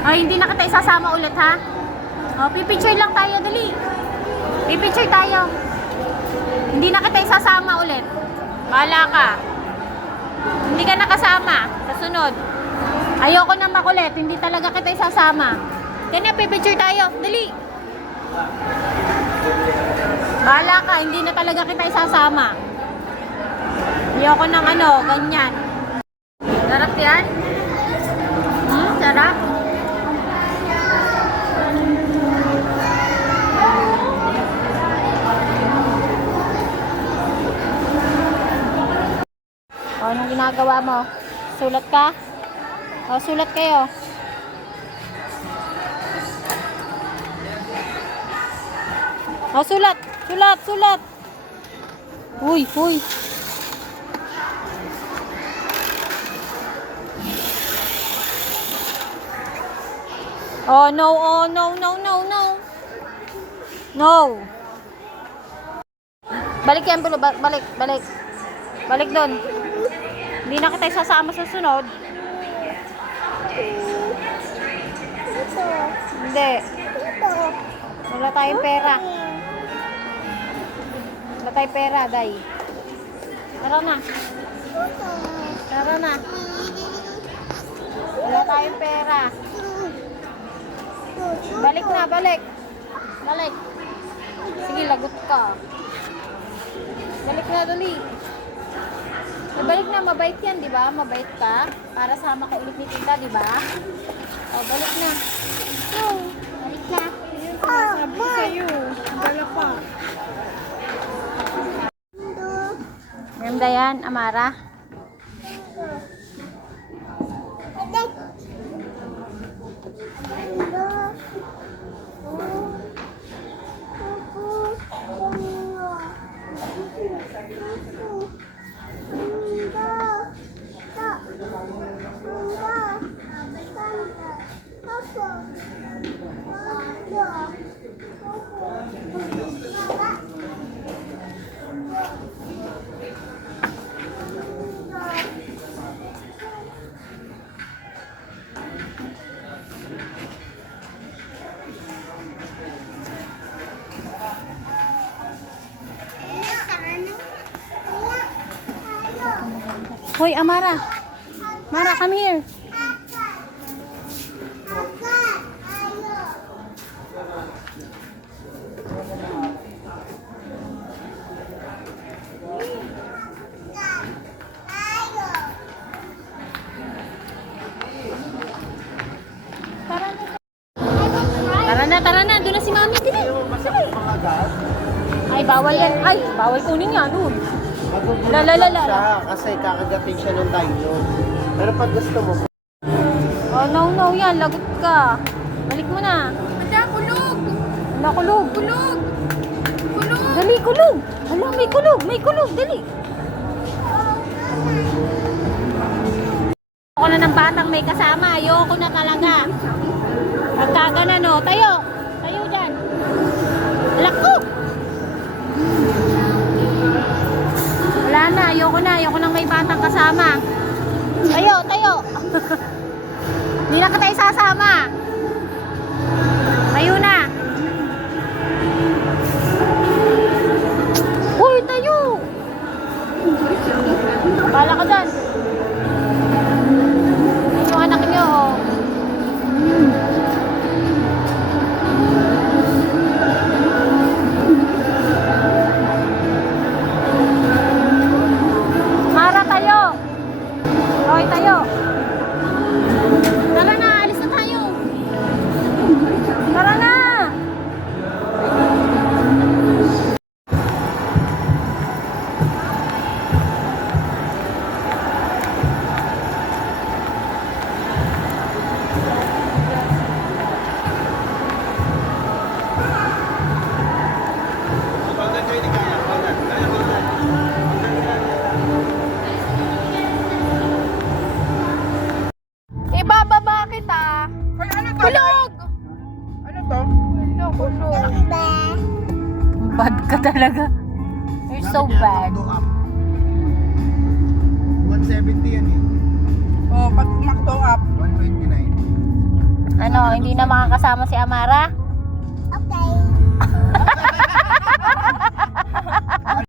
Ay, hindi na kita isasama ulit, ha? O, pipicture lang tayo, dali. Pipicture tayo. Hindi na kita isasama ulit. Bahala ka. Hindi ka nakasama sa sunod. Ayoko na makulit. Hindi talaga kita isasama. Kaya pipicture tayo. Dali. Bahala ka. Hindi na talaga kita isasama. Ayoko ng ganyan. Sarap yan? Sarap? O, anong ginagawa mo? Sulat ka? O, sulat kayo. O, sulat! Sulat! Sulat! Uy! Uy! Oh, no! Oh, no! No! No! No! No! Balik yan, Bulo. Balik! Balik! Balik doon. Hindi na kita isasama sa sunod. Hindi. Wala tayong pera. Wala tayong pera, Day. Tara na. Tara na. Wala tayong pera. Balik na, balik. Balik. Sige, lagot ka. Balik na, dali. Balik na, mabait yan, di ba? Mabait ka. Para sama ka ulit ni Tita, di ba? O, balik na. Balik na. Sabi ko sa'yo, dala pa. Ganda yan, Amara. Hoy, Amara. Mara, come here. Tara na. Doon na si Mami. Dili. Ay, bawal yan. Ay, bawal kunin yan. Doon. Siya, kasi kakagating siya ng dino. Pero pag gusto mo, Oh, no. Yan. Lagot ka. Balik mo na. Wala, kulog! Wala, kulog. Kulog! Kulog! Dali, kulog. Hala, may kulog. May kulog. Dali. Ako na ng batang may kasama. Ayoko na talaga. Magkagana, no? Tayo. Tayo dyan. Lako. Wala na. Ayoko na. Ayoko nang may batang kasama. Tayo. Hindi na kita isasama. Tayo na. Uy, tayo. Bala ka dyan. Yung anak niyo, oh. Mara, tayo. Hoy, tayo. Tara na, alis na tayo. Tara na. Ibababa kita. Hoy, ano to? Kulog! Ano to? No, kulog. Bad ka talaga. You're so bad. 170 yan eh. Oh, pag makto up. 129. Ano, hindi na makakasama si Amara? Okay.